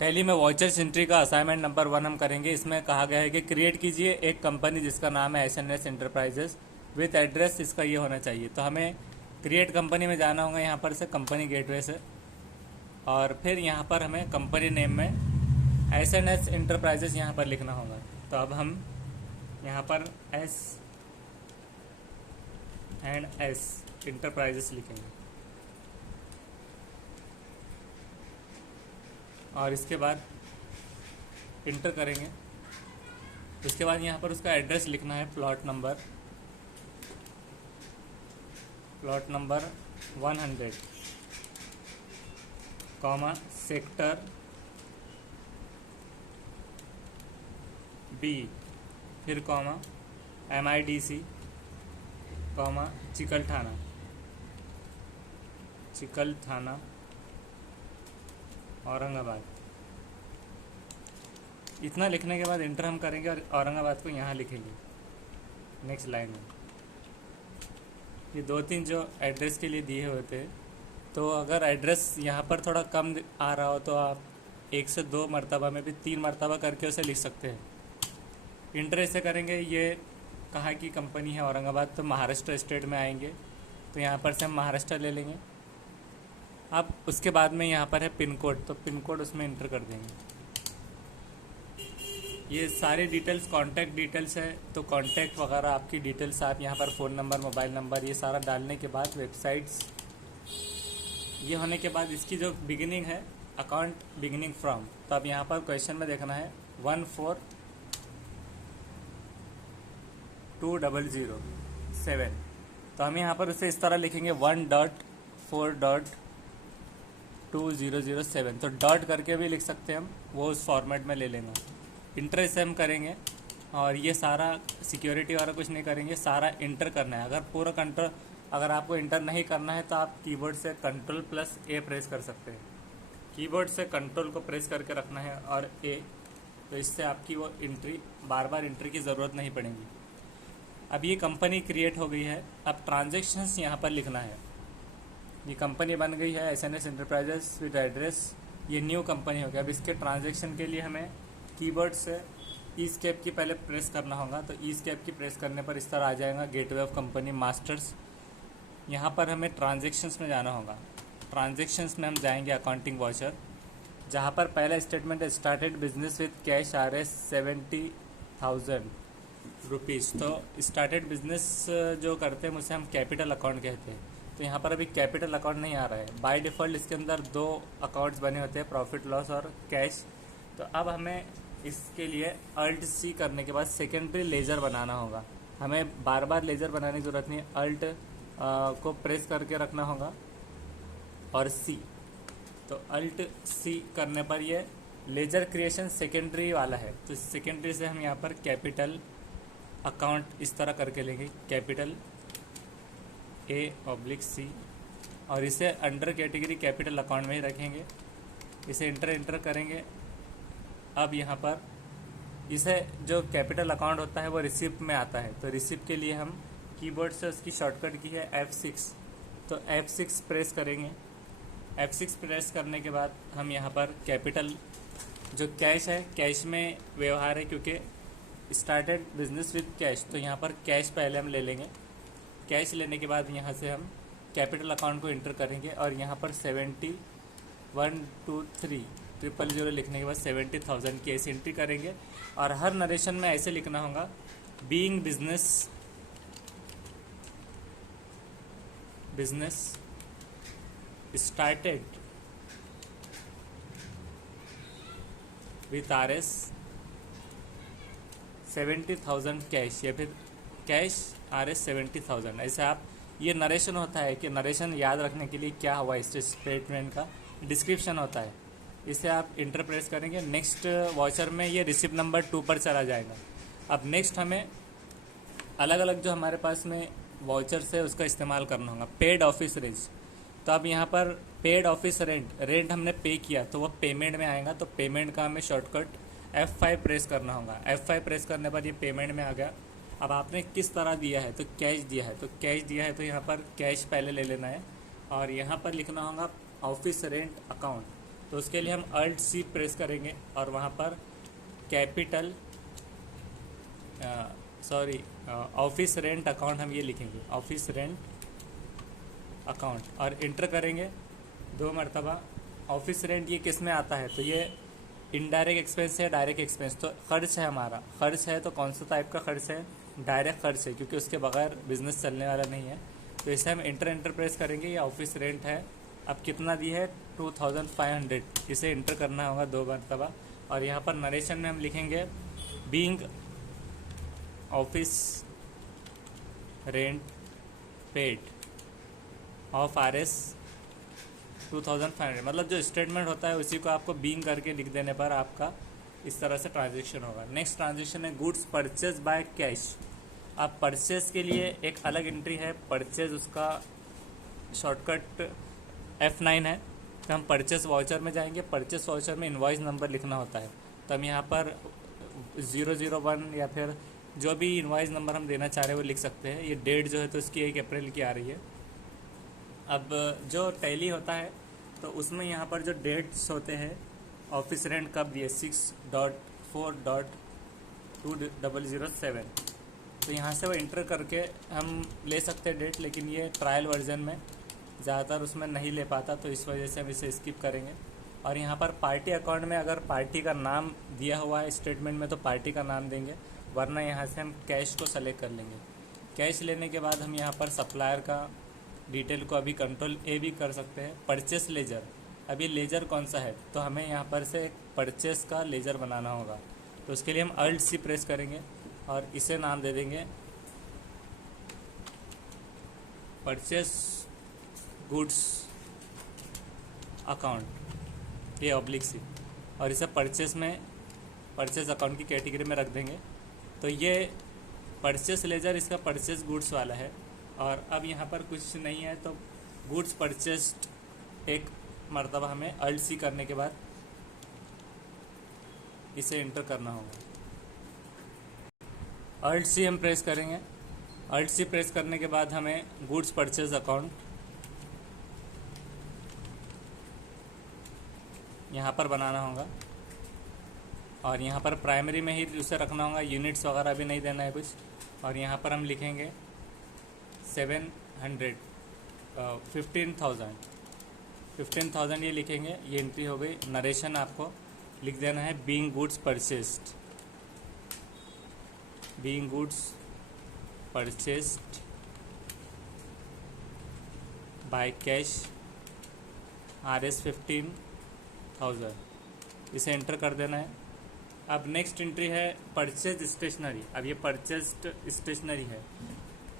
Tally में vouchers entry का assignment number 1 हम करेंगे। इसमें कहा गया है कि क्रिएट कीजिए एक कंपनी जिसका नाम है एसएनएस एंटरप्राइजेस विथ एड्रेस इसका ये होना चाहिए। तो हमें क्रिएट कंपनी में जाना होगा, यहाँ पर से कंपनी गेटवे से, और फिर यहाँ पर हमें कंपनी नेम में एसएनएस एंटरप्राइजेस यहाँ पर लिखना होगा। तो अब हम यहाँ पर एस एंड एस इंटरप्राइजेस लिखेंगे और इसके बाद इंटर करेंगे। उसके बाद यहाँ पर उसका एड्रेस लिखना है, plot number 100, comma sector B, फिर comma MIDC, comma Chikalthana Aurangabad. इतना लिखने के बाद इंटर हम करेंगे और औरंगाबाद को यहाँ लिखेंगे नेक्स्ट लाइन में। ये 2-3 जो एड्रेस के लिए दिए हुए थे, तो अगर एड्रेस यहाँ पर थोड़ा कम आ रहा हो तो आप 1 से 2 मरतबा में भी 3 मरतबा करके उसे लिख सकते हैं। इंटर ऐसे करेंगे। ये कहाँ की कंपनी है, औरंगाबाद, तो महाराष्ट्र स्टेट में आएंगे, तो यहाँ पर से हम महाराष्ट्र ले लेंगे। अब उसके बाद में यहाँ पर है पिन कोड, तो पिन कोड उसमें इंटर कर देंगे। ये सारी डिटेल्स कॉन्टैक्ट डिटेल्स है, तो कॉन्टैक्ट वगैरह आपकी डिटेल्स आप यहाँ पर फ़ोन नंबर, मोबाइल नंबर, ये सारा डालने के बाद वेबसाइट्स, ये होने के बाद इसकी जो बिगिनिंग है अकाउंट बिगिनिंग फ्रॉम, तो अब यहाँ पर क्वेश्चन में देखना है 14207। तो हम यहाँ पर उसे इस तरह लिखेंगे 1.4.2007। तो डॉट करके भी लिख सकते हैं हम, वो उस फॉर्मेट में ले लेंगे। इंटर से हम करेंगे और ये सारा सिक्योरिटी वाला कुछ नहीं करेंगे, सारा इंटर करना है। अगर आपको इंटर नहीं करना है तो आप कीबोर्ड से Ctrl+A प्रेस कर सकते हैं। कीबोर्ड से कंट्रोल को प्रेस करके रखना है और A, तो इससे आपकी वो एंट्री बार बार एंट्री की ज़रूरत नहीं पड़ेगी। अब ये कंपनी क्रिएट हो गई है। अब ट्रांजैक्शंस यहाँ पर लिखना है। ये कंपनी बन गई है एसएनएस एंटरप्राइजेस विद एड्रेस, ये न्यू कंपनी हो गया। अब इसके ट्रांजैक्शन के लिए हमें कीबोर्ड से ईस्केप की पहले प्रेस करना होगा। तो ईस्केप की प्रेस करने पर इस तरह आ जाएगा गेटवे ऑफ कंपनी मास्टर्स। यहाँ पर हमें ट्रांजैक्शंस में जाना होगा। ट्रांजैक्शंस में हम जाएंगे अकाउंटिंग वाउचर, जहाँ पर पहला स्टेटमेंट है started business with cash RS 70,000 rupees. तो स्टार्टेड बिजनेस जो करते हैं उसे हम कैपिटल अकाउंट कहते हैं। तो यहाँ पर अभी कैपिटल अकाउंट नहीं आ रहा है। बाय डिफ़ॉल्ट इसके अंदर 2 अकाउंट्स बने होते हैं, प्रॉफिट लॉस और कैश। तो अब हमें इसके लिए Alt+C करने के बाद सेकेंडरी लेजर बनाना होगा। हमें बार बार लेजर बनाने की ज़रूरत नहीं है, Alt को प्रेस करके रखना होगा और C। तो Alt+C करने पर ये लेजर क्रिएशन सेकेंडरी वाला है। तो सेकेंडरी से हम यहाँ पर कैपिटल अकाउंट इस तरह करके लेंगे, कैपिटल A/C, और इसे अंडर कैटेगरी कैपिटल अकाउंट में ही रखेंगे। इसे इंटर करेंगे। अब यहाँ पर इसे जो कैपिटल अकाउंट होता है वो रिसिप्ट में आता है। तो रिसिप्ट के लिए हम कीबोर्ड से उसकी शॉर्टकट की है F6। तो F6 प्रेस करेंगे। F6 प्रेस करने के बाद हम यहाँ पर कैपिटल जो कैश है, कैश में व्यवहार है क्योंकि स्टार्टेड बिजनेस विद कैश, तो यहाँ पर कैश पहले हम ले लेंगे। कैश लेने के बाद यहाँ से हम कैपिटल अकाउंट को इंटर करेंगे और यहाँ पर 712300 लिखने के बाद 70,000 की ऐसे एंट्री करेंगे। और हर नरेशन में ऐसे लिखना होगा being business started with RS 70,000 cash, या फिर कैश RS 70,000। ऐसे आप, ये नरेशन होता है कि नरेशन याद रखने के लिए क्या हुआ इस स्टेटमेंट का डिस्क्रिप्शन होता है। इसे आप इंटर प्रेस करेंगे। नेक्स्ट वाउचर में ये रिसिप्ट नंबर 2 पर चला जाएगा। अब नेक्स्ट हमें अलग अलग जो हमारे पास में वाउचर्स है उसका इस्तेमाल करना होगा। पेड ऑफिस रेंज, तो अब यहाँ पर पेड ऑफिस रेंट हमने पे किया तो वो पेमेंट में आएगा। तो पेमेंट का हमें शॉर्टकट F5 प्रेस करना होगा। F5 प्रेस करने पर ये पेमेंट में आ गया। अब आपने किस तरह दिया है, तो कैश दिया है, तो कैश दिया है तो यहाँ पर कैश पहले ले लेना है और यहाँ पर लिखना होगा ऑफिस रेंट अकाउंट। तो उसके लिए हम अल्ट सी प्रेस करेंगे और वहाँ पर कैपिटल ऑफिस रेंट अकाउंट हम ये लिखेंगे, ऑफिस रेंट अकाउंट, और इंटर करेंगे 2 मरतबा। ऑफिस रेंट ये किस में आता है, तो ये इनडायरेक्ट एक्सपेंस है, डायरेक्ट एक्सपेंस। तो खर्च है हमारा, खर्च है तो कौन सा टाइप का खर्च है, डायरेक्ट खर्च है, क्योंकि उसके बगैर बिजनेस चलने वाला नहीं है। तो इसे हम इंटर प्रेस करेंगे। ये ऑफिस रेंट है, अब कितना दी है 2500, इसे इंटर करना होगा 2 मरतबा। और यहाँ पर नरेशन में हम लिखेंगे being office rent paid of RS 2500, मतलब जो स्टेटमेंट होता है उसी को आपको बीइंग करके लिख देने पर आपका इस तरह से ट्रांजेक्शन होगा। नेक्स्ट ट्रांजेक्शन है गुड्स परचेज बाय कैश। अब परचेज के लिए एक अलग एंट्री है, परचेज उसका शॉर्टकट F9 है। तो हम परचेस वाउचर में जाएंगे, परचेस वाउचर में इनवॉइस नंबर लिखना होता है। तो हम यहाँ पर 001 या फिर जो भी इनवॉइस नंबर हम देना चाह रहे हैं वो लिख सकते हैं। ये डेट जो है तो इसकी 1 अप्रैल की आ रही है। अब जो टैली होता है तो उसमें यहाँ पर जो डेट्स होते हैं ऑफिस रेंट कब दिए 6.4.2007, तो यहाँ से वो इंटर करके हम ले सकते हैं डेट, लेकिन ये ट्रायल वर्जन में ज़्यादातर उसमें नहीं ले पाता, तो इस वजह से हम इसे स्किप करेंगे। और यहाँ पर पार्टी अकाउंट में अगर पार्टी का नाम दिया हुआ है स्टेटमेंट में तो पार्टी का नाम देंगे, वरना यहाँ से हम कैश को सेलेक्ट कर लेंगे। कैश लेने के बाद हम यहाँ पर सप्लायर का डिटेल को अभी कंट्रोल A भी कर सकते हैं। परचेस लेजर, अभी लेजर कौन सा है, तो हमें यहाँ पर से एक परचेस का लेजर बनाना होगा। तो उसके लिए हम अल्ट सी प्रेस करेंगे और इसे नाम दे देंगे परचेस गुड्स अकाउंट, ये ऑब्लिक सी, और इसे परचेस में परचेस अकाउंट की कैटेगरी में रख देंगे। तो ये परचेस लेजर इसका परचेस गुड्स वाला है। और अब यहाँ पर कुछ नहीं है तो गुड्स परचेस्ड एक मरतबा हमें अल्ट सी करने के बाद इसे इंटर करना होगा। अल्ट सी हम प्रेस करेंगे। अल्ट सी प्रेस करने के बाद हमें गुड्स परचेज अकाउंट यहाँ पर बनाना होगा और यहाँ पर प्राइमरी में ही उसे रखना होगा, यूनिट्स वगैरह भी नहीं देना है कुछ। और यहाँ पर हम लिखेंगे 15,000 ये लिखेंगे। ये एंट्री हो गई। नरेशन आपको लिख देना है being goods purchased, being goods purchased bye cash RS 15,000, इसे एंटर कर देना है। अब नेक्स्ट एंट्री है परचेज स्टेशनरी। अब ये परचेस्ड स्टेशनरी है,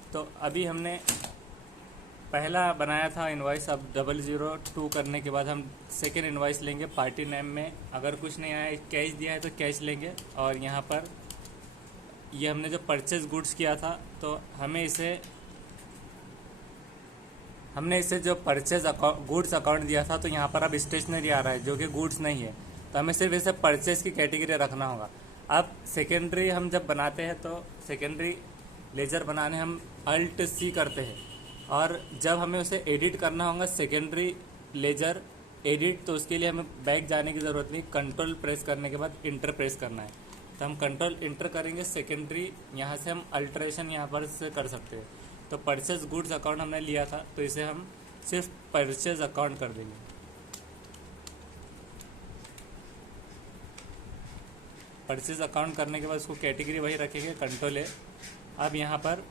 तो अभी हमने पहला बनाया था इनवॉइस, अब 002 करने के बाद हम सेकेंड इनवॉइस लेंगे। पार्टी नेम में अगर कुछ नहीं आया, कैश दिया है तो कैश लेंगे। और यहाँ पर ये हमने जो परचेज गुड्स किया था तो हमने इसे जो परचेज गुड्स अकाउंट दिया था, तो यहाँ पर अब स्टेशनरी आ रहा है जो कि गुड्स नहीं है, तो हमें सिर्फ इसे परचेज की कैटेगरी रखना होगा। अब सेकेंडरी हम जब बनाते हैं तो सेकेंडरी लेजर बनाने हम अल्ट सी करते हैं, और जब हमें उसे एडिट करना होगा सेकेंडरी लेजर एडिट, तो उसके लिए हमें बैक जाने की ज़रूरत नहीं, कंट्रोल प्रेस करने के बाद इंटर प्रेस करना है। तो हम कंट्रोल इंटर करेंगे सेकेंडरी, यहाँ से हम अल्ट्रेशन यहाँ पर से कर सकते हैं। तो परचेज गुड्स अकाउंट हमने लिया था तो इसे हम सिर्फ परचेज अकाउंट कर देंगे। परचेज अकाउंट करने के बाद उसको कैटेगरी वही रखेंगे, कंट्रोल है। अब यहाँ पर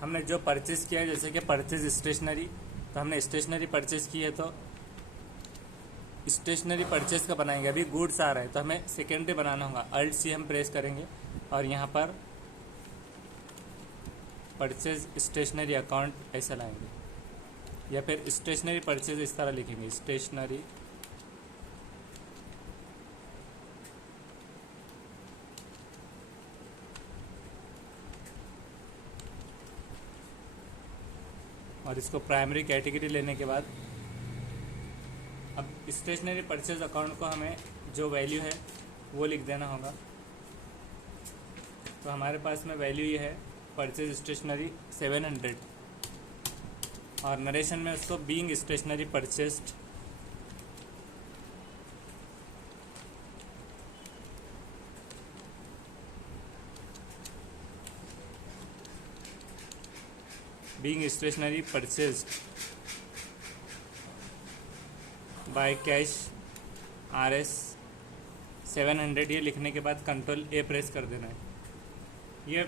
हमने जो परचेज किया है, जैसे कि परचेज स्टेशनरी, तो हमने स्टेशनरी परचेज की है तो स्टेशनरी परचेज का बनाएंगे। अभी गुड्स आ रहा है तो हमें सेकेंडरी बनाना होगा। अल्ट सी हम प्रेस करेंगे और यहाँ पर परचेज स्टेशनरी अकाउंट ऐसा लाएंगे, या फिर स्टेशनरी परचेज इस तरह लिखेंगे, स्टेशनरी और इसको प्राइमरी कैटेगरी लेने के बाद अब स्टेशनरी परचेज अकाउंट को हमें जो वैल्यू है वो लिख देना होगा। तो हमारे पास में वैल्यू ये है परचेज स्टेशनरी 700, और नरेशन में उसको being stationery purchased being stationery purchased by cash RS 700, ये लिखने के बाद कंट्रोल A प्रेस कर देना है। ये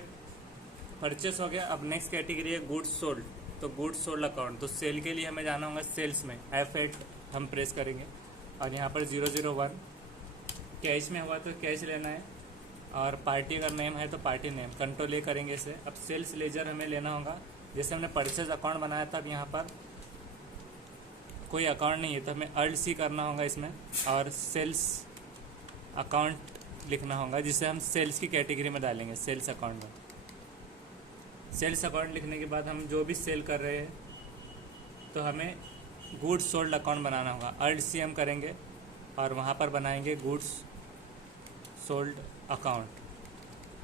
परचेस हो गया। अब नेक्स्ट कैटेगरी है गुड्स सोल्ड। तो गुड्स सोल्ड अकाउंट, तो सेल के लिए हमें जाना होगा सेल्स में, F8 हम प्रेस करेंगे और यहाँ पर 001। कैश में हुआ तो कैश लेना है, और पार्टी अगर नेम है तो पार्टी नेम, कंट्रोल A करेंगे इसे। अब सेल्स लेजर हमें लेना होगा। जैसे हमने परचेज अकाउंट बनाया था, अब यहाँ पर कोई अकाउंट नहीं है तो हमें Alt C करना होगा इसमें, और सेल्स अकाउंट लिखना होगा जिसे हम सेल्स की कैटेगरी में डालेंगे, सेल्स अकाउंट में। सेल्स अकाउंट लिखने के बाद हम जो भी सेल कर रहे हैं तो हमें गुड्स सोल्ड अकाउंट बनाना होगा। Alt C हम करेंगे और वहाँ पर बनाएंगे गुड्स सोल्ड अकाउंट।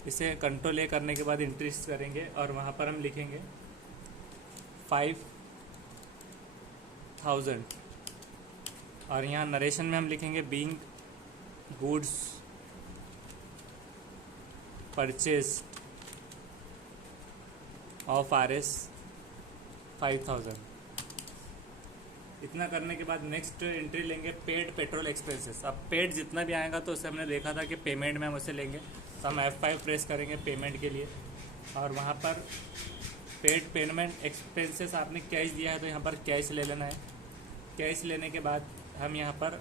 इसे कंट्रोल A करने के बाद इंट्रीज करेंगे और वहाँ पर हम लिखेंगे 5000, और यहाँ नरेशन में हम लिखेंगे being goods purchase of RS 5000। इतना करने के बाद नेक्स्ट एंट्री लेंगे पेड पेट्रोल एक्सपेंसेस। अब पेड जितना भी आएगा तो उसे हमने देखा था कि पेमेंट में हम उसे लेंगे, तो हम F5 प्रेस करेंगे पेमेंट के लिए, और वहाँ पर पेड पेमेंट एक्सपेंसेस आपने कैश दिया है तो यहाँ पर कैश ले लेना है। कैश लेने के बाद हम यहाँ पर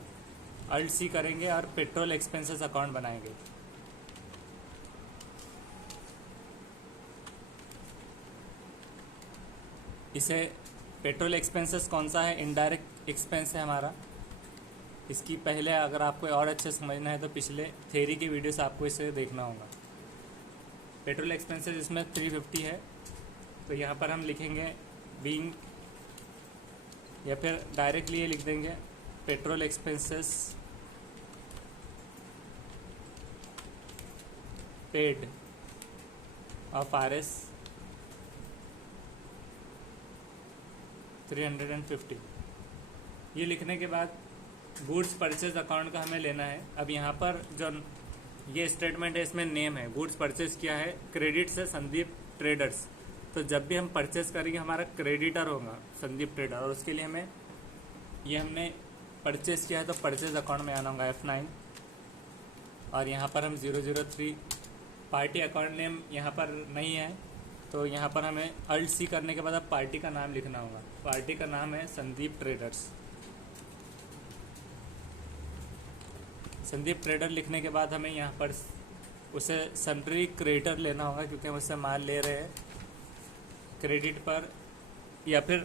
Alt C करेंगे और पेट्रोल एक्सपेंसेस अकाउंट बनाएंगे। इसे पेट्रोल एक्सपेंसेस कौन सा है, इनडायरेक्ट एक्सपेंस है हमारा। इसकी पहले अगर आपको और अच्छे समझना है तो पिछले थ्योरी की वीडियो से आपको इसे देखना होगा। पेट्रोल एक्सपेंसेस इसमें 350 है, तो यहाँ पर हम लिखेंगे बीइंग, या फिर डायरेक्टली ये लिख देंगे petrol expenses paid of RS 350। ये लिखने के बाद गुड्स परचेज अकाउंट का हमें लेना है। अब यहाँ पर जो ये स्टेटमेंट है इसमें नेम है, गुड्स परचेज किया है क्रेडिट से संदीप ट्रेडर्स। तो जब भी हम परचेज करेंगे हमारा क्रेडिटर होगा संदीप ट्रेडर, और उसके लिए हमें ये हमने परचेज किया है तो परचेज अकाउंट में आना होगा F9, और यहाँ पर हम 003। पार्टी अकाउंट नेम यहाँ पर नहीं है तो यहाँ पर हमें Alt C करने के बाद अब पार्टी का नाम लिखना होगा। पार्टी का नाम है संदीप ट्रेडर्स। संदीप ट्रेडर लिखने के बाद हमें यहाँ पर उसे सन्ड्री क्रेडिटर लेना होगा, क्योंकि हम उससे माल ले रहे हैं क्रेडिट पर, या फिर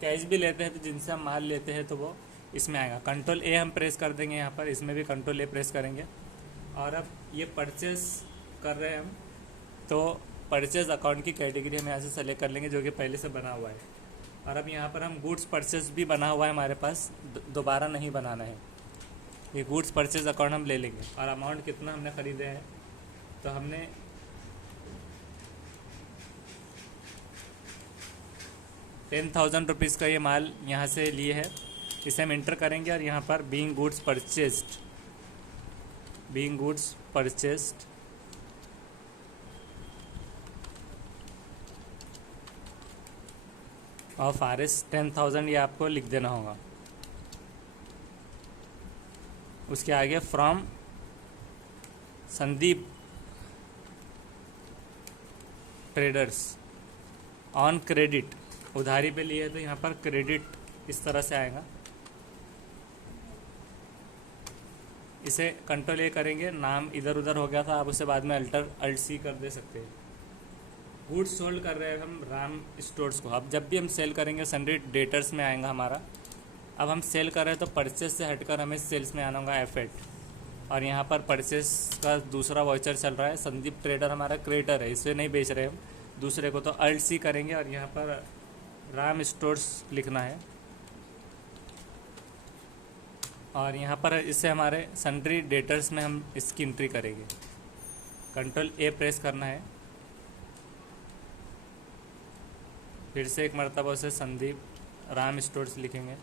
कैश भी लेते हैं तो जिनसे हम माल लेते हैं तो वो इसमें आएगा। कंट्रोल A हम प्रेस कर देंगे यहाँ पर, इसमें भी कंट्रोल A प्रेस करेंगे। और अब ये परचेस कर रहे हैं हम, तो परचेज अकाउंट की कैटेगरी हम यहाँ से सेलेक्ट कर लेंगे जो कि पहले से बना हुआ है। और अब यहाँ पर हम गुड्स परचेज भी बना हुआ है हमारे पास, दोबारा नहीं बनाना है। ये गुड्स परचेज अकाउंट हम ले लेंगे। और अमाउंट कितना हमने ख़रीदे हैं, तो हमने 10,000 रुपीज़ का ये माल यहाँ से लिए है। इसे हम इंटर करेंगे और यहाँ पर being goods purchased of RS 10,000 ये आपको लिख देना होगा। उसके आगे from Sandeep traders on credit, उधारी पे लिए तो यहाँ पर क्रेडिट इस तरह से आएगा। इसे कंट्रोल A करेंगे, नाम इधर उधर हो गया था, आप उसे बाद में Alt C कर दे सकते हैं। गुड्स सोल्ड कर रहे हैं हम राम स्टोर्स को। अब जब भी हम सेल करेंगे सन्ड्री डेटर्स में आएगा हमारा। अब हम सेल कर रहे हैं तो परचेस से हटकर हमें सेल्स में आना होगा F8, और यहाँ पर परचेस का दूसरा वाउचर चल रहा है। संदीप ट्रेडर हमारा क्रेडिटर है, इसे नहीं बेच रहे हम दूसरे को, तो Alt C करेंगे और यहाँ पर राम स्टोर्स लिखना है, और यहाँ पर इससे हमारे सन्ड्री डेटर्स में हम इसकी एंट्री करेंगे। कंट्रोल A प्रेस करना है, फिर से एक मरतबा उसे संदीप राम स्टोर्स लिखेंगे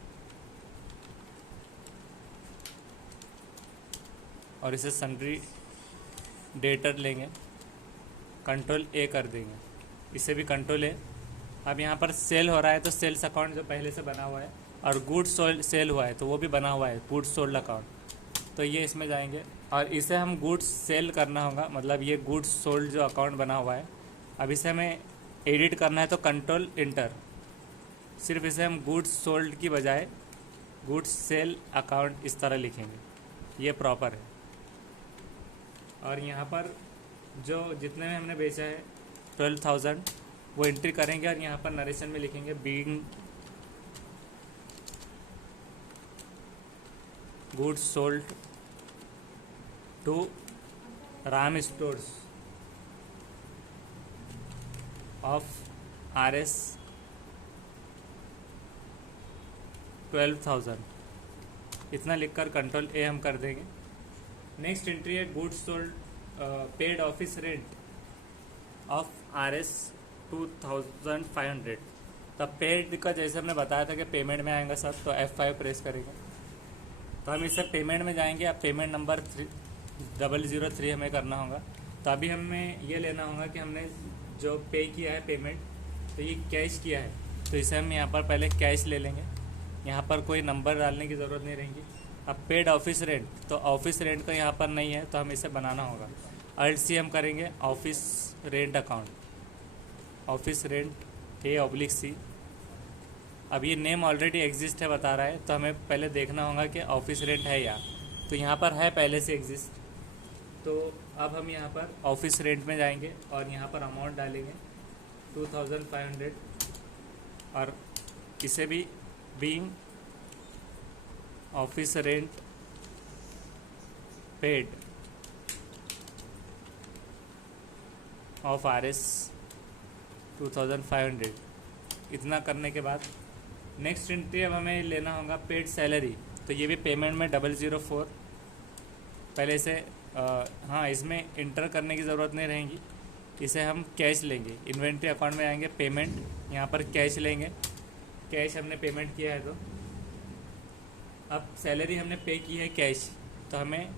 और इसे सन्ड्री डेटर लेंगे, कंट्रोल A कर देंगे। इसे भी कंट्रोल A, अब यहाँ पर सेल हो रहा है तो सेल्स अकाउंट जो पहले से बना हुआ है, और गुड्स सोल्ड सेल हुआ है तो वो भी बना हुआ है गुड्स सोल्ड अकाउंट, तो ये इसमें जाएंगे और इसे हम गुड्स सेल करना होगा, मतलब ये गुड्स सोल्ड जो अकाउंट बना हुआ है, अब इसे हमें एडिट करना है तो कंट्रोल इंटर, सिर्फ इसे हम गुड्स सोल्ड की बजाय गुड्स सेल अकाउंट इस तरह लिखेंगे, ये प्रॉपर है। और यहाँ पर जो जितने में हमने बेचा है 12,000 वो एंट्री करेंगे और यहाँ पर नरेशन में लिखेंगे being goods sold to Ram stores of RS 12,000, इतना लिखकर कंट्रोल ए हम कर देंगे। नेक्स्ट एंट्री है goods sold paid office rent of RS 2,500। तब पेड का जैसे हमने बताया था कि पेमेंट में आएगा सब, तो F5 प्रेस करेंगे तो हम इससे पेमेंट में जाएंगे। अब पेमेंट नंबर 003 हमें करना होगा, तो अभी हमें ये लेना होगा कि हमने जो पे किया है पेमेंट, तो ये कैश किया है, तो इसे हम यहाँ पर पहले कैश ले लेंगे, यहाँ पर कोई नंबर डालने की ज़रूरत नहीं रहेगी। अब पेड ऑफिस रेंट, तो ऑफिस रेंट तो यहाँ पर नहीं है तो हम इसे बनाना होगा, Alt+C हम करेंगे office rent account, office rent A/C। अब ये नेम ऑलरेडी एग्जिस्ट है बता रहा है, तो हमें पहले देखना होगा कि ऑफिस रेंट है या, तो यहाँ पर है पहले से एग्जिस्ट, तो अब हम यहाँ पर ऑफिस रेंट में जाएंगे और यहाँ पर अमाउंट डालेंगे 2,500 और इसे भी being office rent paid of RS 2,500, इतना करने के बाद नेक्स्ट एंट्री अब हमें लेना होगा पेड सैलरी, तो ये भी पेमेंट में 004 पहले से हाँ इसमें इंटर करने की ज़रूरत नहीं रहेगी, इसे हम कैश लेंगे। इन्वेंट्री अकाउंट में आएंगे पेमेंट, यहाँ पर कैश लेंगे, कैश हमने पेमेंट किया है तो अब सैलरी हमने पे की है कैश, तो हमें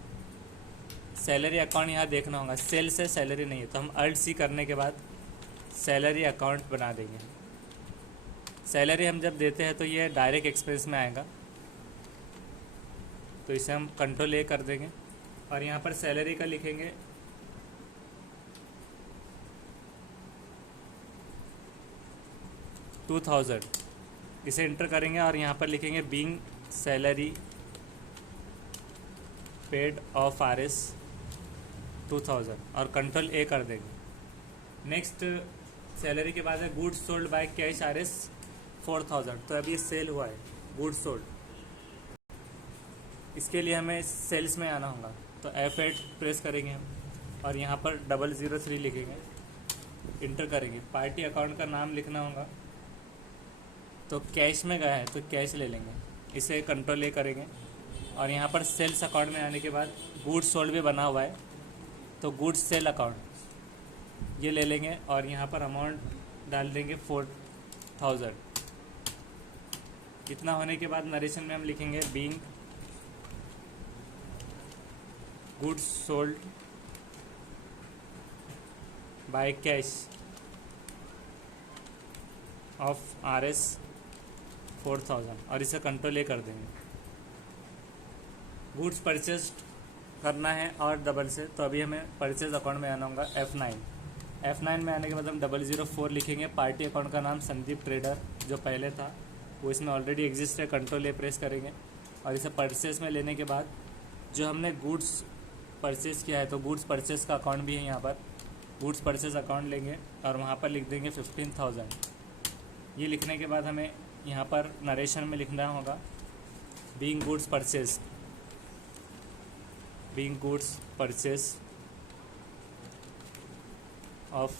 सैलरी अकाउंट यहाँ देखना होगा, सेल से सैलरी नहीं है तो हम Alt+C करने के बाद सैलरी अकाउंट बना देंगे। सैलरी हम जब देते हैं तो ये डायरेक्ट एक्सपेंस में आएगा, तो इसे हम कंट्रोल ए कर देंगे और यहाँ पर सैलरी का लिखेंगे 2,000, इसे इंटर करेंगे और यहाँ पर लिखेंगे being salary paid of RS 2,000 और कंट्रोल ए कर देंगे। नेक्स्ट सैलरी के बाद है goods sold by cash RS 4,000, तो अभी सेल हुआ है गुड्स सोल्ड, इसके लिए हमें सेल्स में आना होगा, तो F8 प्रेस करेंगे हम और यहाँ पर 003 लिखेंगे, इंटर करेंगे, पार्टी अकाउंट का नाम लिखना होगा, तो कैश में गया है तो कैश ले लेंगे, इसे कंट्रोल ए करेंगे और यहाँ पर सेल्स अकाउंट में आने के बाद गुड्स सोल्ड भी बना हुआ है तो गुड्स सेल अकाउंट ये ले लेंगे और यहाँ पर अमाउंट डाल देंगे 4,000। इतना होने के बाद नरेशन में हम लिखेंगे being goods sold by cash of RS 4,000 और इसे कंट्रोल ए कर देंगे। गुड्स परचेज करना है और डबल से, तो अभी हमें परचेज अकाउंट में आना होगा F9 में आने के बाद हम 004 लिखेंगे, पार्टी अकाउंट का नाम संदीप ट्रेडर जो पहले था वो इसमें ऑलरेडी एग्जिस्ट है, कंट्रोल ए प्रेस करेंगे और इसे परचेज में लेने के बाद जो हमने गुड्स परचेज़ किया है तो गुड्स परचेज़ का अकाउंट भी है, यहाँ पर गुड्स परचेज़ अकाउंट लेंगे और वहाँ पर लिख देंगे 15,000। ये लिखने के बाद हमें यहाँ पर नरेशन में लिखना होगा being goods purchase of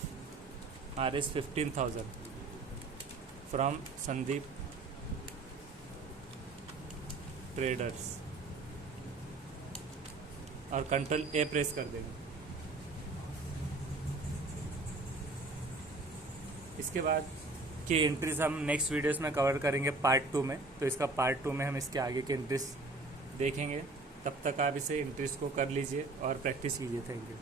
RS 15,000 from Sandeep traders और कंट्रोल ए प्रेस कर देंगे। इसके बाद की एंट्रीज हम नेक्स्ट वीडियोस में कवर करेंगे पार्ट 2 में, तो इसका पार्ट 2 में हम इसके आगे के एंट्रीज देखेंगे। तब तक आप इसे एंट्रीज को कर लीजिए और प्रैक्टिस कीजिए। Thank you.